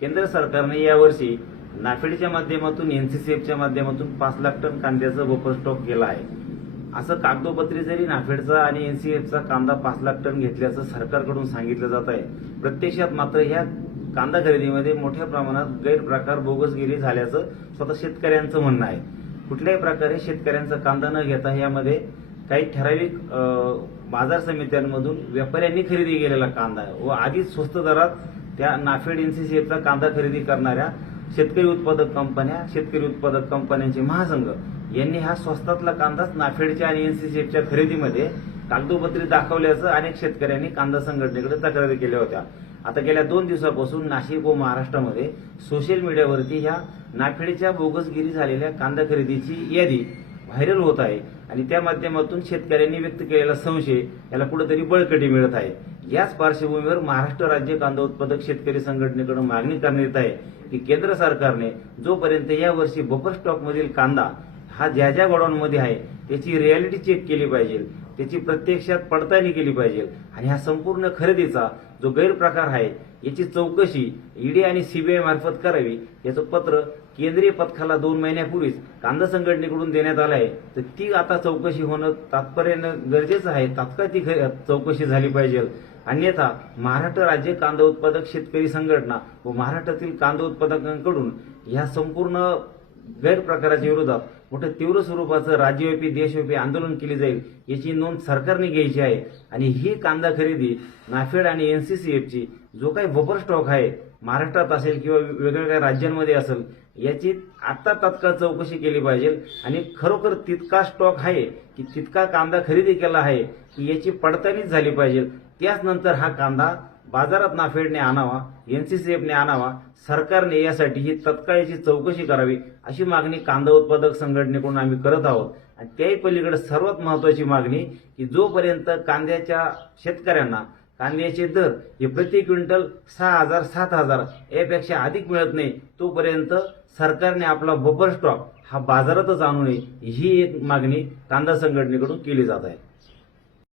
केंद्र सरकारने यावर्षी नाफेडच्या माध्यमातून एनसीसीएफच्या माध्यमातून पाच लाख टन कांद्याचं बफर स्टॉक केला आहे. असं कागदोपत्री जरी नाफेडचा आणि एनसीएफचा कांदा पाच लाख टन घेतल्याचं सरकारकडून सांगितलं जात आहे प्रत्यक्षात मात्र ह्या कांदा खरेदीमध्ये मोठ्या प्रमाणात गैरप्रकार बोगसगिरी झाल्याचं स्वतः शेतकऱ्यांचं म्हणणं आहे. कुठल्याही प्रकारे शेतकऱ्यांचा कांदा न घेता यामध्ये काही ठराविक बाजार समित्यांमधून व्यापाऱ्यांनी खरेदी केलेला कांदा आहे व आधीच स्वस्त दरात त्या नाफेड एनसीसीएफचा कांदा खरेदी करणाऱ्या शेतकरी उत्पादक कंपन्या शेतकरी उत्पादक कंपन्यांचे महासंघ यांनी हा स्वस्तातला कांदाच नाफेडच्या आणि एनसीसीएफच्या खरेदीमध्ये कागदोपत्री दाखवल्याचं अनेक शेतकऱ्यांनी कांदा संघटनेकडे तक्रारी केल्या होत्या. आता गेल्या दोन दिवसापासून नाशिक व महाराष्ट्रामध्ये सोशल मीडियावरती ह्या नाफेडच्या बोगसगिरी झालेल्या कांदा खरेदीची यादी व्हायरल होत आहे आणि त्या माध्यमातून शेतकऱ्यांनी व्यक्त केलेला संशय याला कुठेतरी बळकटी मिळत आहे. याच पार्श्वभूमीवर महाराष्ट्र राज्य कांदा उत्पादक शेतकरी संघटनेकडे मागणी करण्यात येत आहे की केंद्र सरकारने जोपर्यंत या वर्षी बफर स्टॉक मधील कांदा हा ज्या ज्या गोडाऊनमध्ये आहे त्याची रियालिटी चेक केली पाहिजे त्याची प्रत्यक्षात पडताळणी केली पाहिजे. आणि हा संपूर्ण खरेदीचा जो गैरप्रकार आहे याची चौकशी ईडी आणि सीबीआय मार्फत करावी. याचं पत्र केंद्रीय पथकाला दोन महिन्यापूर्वीच कांदा संघटनेकडून देण्यात आलं आहे. तर ती आता चौकशी होणं तात्पर्यानं गरजेचं आहे. तात्काळ ती ख- चौकशी झाली पाहिजे. अन्यथा महाराष्ट्र राज्य कांदा उत्पादक शेतकरी संघटना व महाराष्ट्रातील कांदा उत्पादकांकडून या संपूर्ण गैरप्रकाराच्या विरोधात मोठं तीव्र स्वरूपाचं राज्यव्यापी देशव्यापी आंदोलन केले जाईल याची नोंद सरकारने घ्यायची आहे. आणि ही कांदा खरेदी नाफेड आणि एनसीसीएफची जो काही बफर स्टॉक आहे महाराष्ट्रात असेल किंवा वेगवेगळ्या राज्यांमध्ये असेल याची आत्ता तात्काळ चौकशी केली पाहिजे. आणि खरोखर तितका स्टॉक आहे की तितका कांदा खरेदी केला आहे की याची पडताळणीच झाली पाहिजे. त्याच नंतर हा कांदा बाजारात नाफेडने आणावा एनसीसीएफने आणावा सरकारने यासाठी ही तत्काळ याची चौकशी करावी अशी मागणी कांदा उत्पादक संघटनेकडून आम्ही करत आहोत. आणि त्याही पलीकडे सर्वात महत्वाची मागणी की जोपर्यंत कांद्याच्या शेतकऱ्यांना कांद्याचे दर हे प्रति क्विंटल सहा हजार सात हजार यापेक्षा अधिक मिळत नाही तोपर्यंत सरकारने आपला बफर स्टॉक हा बाजारातच आणू नये ही एक मागणी कांदा संघटनेकडून केली जात आहे.